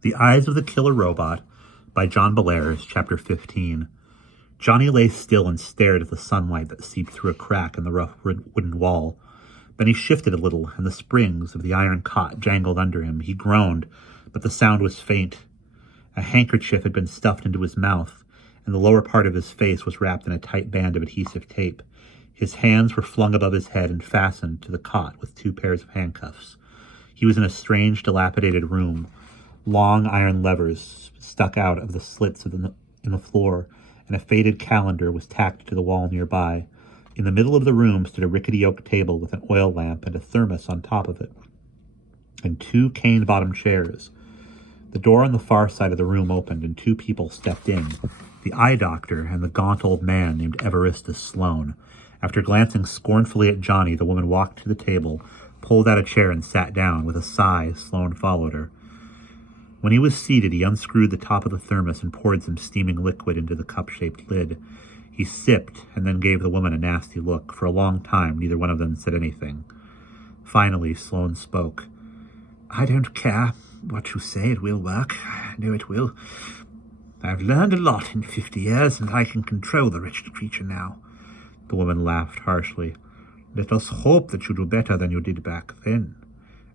The Eyes of the Killer Robot by John Bellairs, Chapter 15. Johnny lay still and stared at the sunlight that seeped through a crack in the rough wooden wall. Then he shifted a little, and the springs of the iron cot jangled under him. He groaned, but the sound was faint. A handkerchief had been stuffed into his mouth, and the lower part of his face was wrapped in a tight band of adhesive tape. His hands were flung above his head and fastened to the cot with 2 pairs of handcuffs. He was in a strange, dilapidated room. Long iron levers stuck out of the slits in the floor, and a faded calendar was tacked to the wall nearby. In the middle of the room stood a rickety oak table with an oil lamp and a thermos on top of it, and 2 cane-bottomed chairs. The door on the far side of the room opened, and 2 people stepped in, the eye doctor and the gaunt old man named Everestus Sloane. After glancing scornfully at Johnny, the woman walked to the table, pulled out a chair, and sat down. With a sigh, Sloane followed her. When he was seated, he unscrewed the top of the thermos and poured some steaming liquid into the cup-shaped lid. He sipped and then gave the woman a nasty look. For a long time, neither one of them said anything. Finally, Sloane spoke. "I don't care what you say, it will work. I know it will. I've learned a lot in 50 years, and I can control the wretched creature now." The woman laughed harshly. "Let us hope that you do better than you did back then.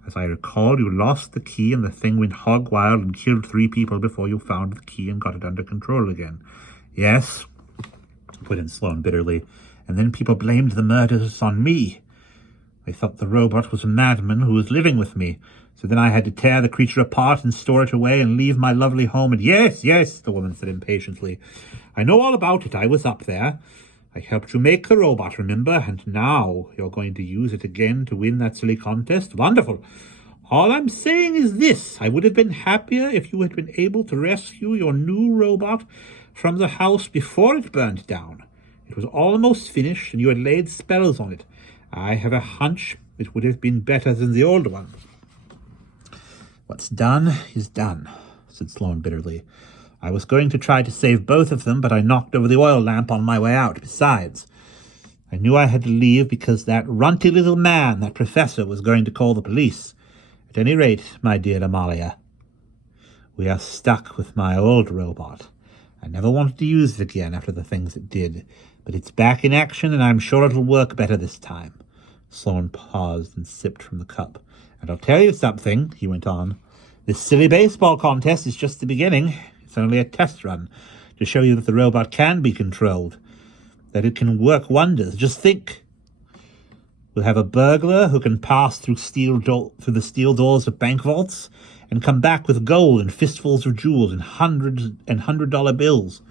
As I recall, you lost the key and the thing went hog wild and killed 3 people before you found the key and got it under control again." "Yes," put in Sloane bitterly, "and then people blamed the murders on me. They thought the robot was a madman who was living with me, so then I had to tear the creature apart and store it away and leave my lovely home. And yes, the woman said impatiently. "I know all about it. I was up there. I helped you make the robot, remember? And now you're going to use it again to win that silly contest? Wonderful. All I'm saying is this. I would have been happier if you had been able to rescue your new robot from the house before it burned down. It was almost finished, and you had laid spells on it. I have a hunch it would have been better than the old one." "What's done is done," said Sloane bitterly. "I was going to try to save both of them, but I knocked over the oil lamp on my way out. Besides, I knew I had to leave because that runty little man, that professor, was going to call the police. At any rate, my dear Amalia, we are stuck with my old robot. I never wanted to use it again after the things it did, but it's back in action, and I'm sure it'll work better this time." Sloane paused and sipped from the cup. "And I'll tell you something," he went on. "This silly baseball contest is just the beginning. It's only a test run to show you that the robot can be controlled, that it can work wonders. Just think. We'll have a burglar who can pass through the steel doors of bank vaults and come back with gold and fistfuls of jewels and $100 bills.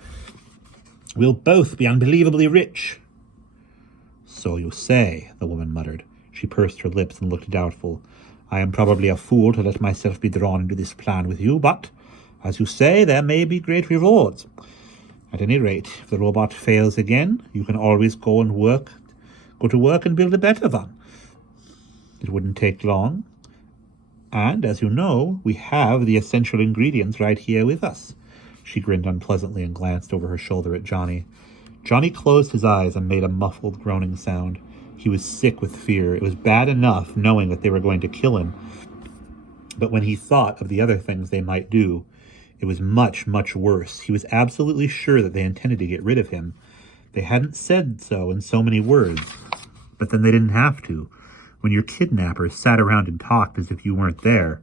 We'll both be unbelievably rich." "So you say," the woman muttered. She pursed her lips and looked doubtful. "I am probably a fool to let myself be drawn into this plan with you, but, as you say, there may be great rewards. At any rate, if the robot fails again, you can always go to work and build a better one. It wouldn't take long. And, as you know, we have the essential ingredients right here with us." She grinned unpleasantly and glanced over her shoulder at Johnny. Johnny closed his eyes and made a muffled groaning sound. He was sick with fear. It was bad enough knowing that they were going to kill him, but when he thought of the other things they might do, it was much, much worse. He was absolutely sure that they intended to get rid of him. They hadn't said so in so many words, but then they didn't have to. When your kidnappers sat around and talked as if you weren't there,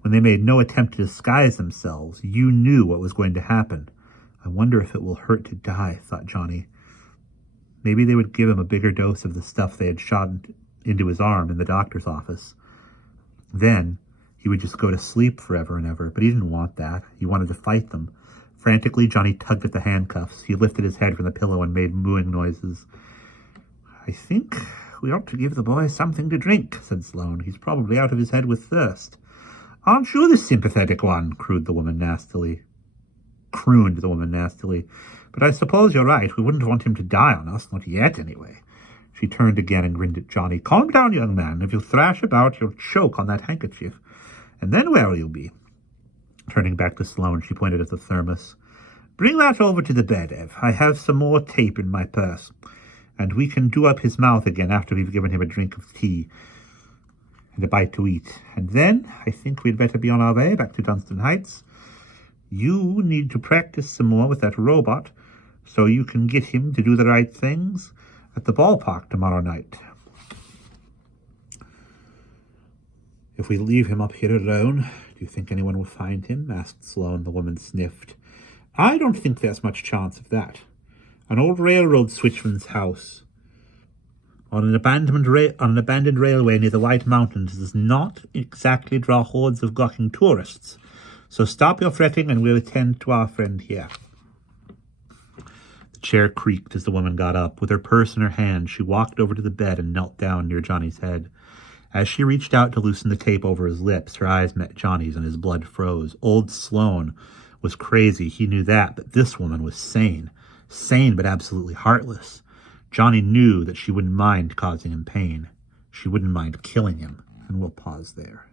when they made no attempt to disguise themselves, you knew what was going to happen. "I wonder if it will hurt to die," thought Johnny. Maybe they would give him a bigger dose of the stuff they had shot into his arm in the doctor's office. Then he would just go to sleep forever and ever, but he didn't want that. He wanted to fight them. Frantically, Johnny tugged at the handcuffs. He lifted his head from the pillow and made mooing noises. "I think we ought to give the boy something to drink," said Sloane. "He's probably out of his head with thirst." "Aren't you the sympathetic one?" crooned the woman nastily. "But I suppose you're right. We wouldn't want him to die on us, not yet, anyway." She turned again and grinned at Johnny. "Calm down, young man. If you thrash about, you'll choke on that handkerchief. And then where will you be?" Turning back to Sloane, she pointed at the thermos. "Bring that over to the bed, Ev. I have some more tape in my purse, and we can do up his mouth again after we've given him a drink of tea. and a bite to eat. And then I think we'd better be on our way back to Dunstan Heights. You need to practice some more with that robot so you can get him to do the right things at the ballpark tomorrow night. If we leave him up here alone, do you think anyone will find him? Asked Sloane. The woman sniffed. I don't think there's much chance of that. An old railroad switchman's house on an abandoned railway near the White Mountains does not exactly draw hordes of gawking tourists. So stop your fretting and we'll attend to our friend here. The chair creaked as the woman got up. With her purse in her hand, she walked over to the bed and knelt down near Johnny's head. As she reached out to loosen the tape over his lips, her eyes met Johnny's and his blood froze. Old Sloane was crazy, he knew that, but this woman was sane. Sane but absolutely heartless. Johnny knew that she wouldn't mind causing him pain. She wouldn't mind killing him. And we'll pause there.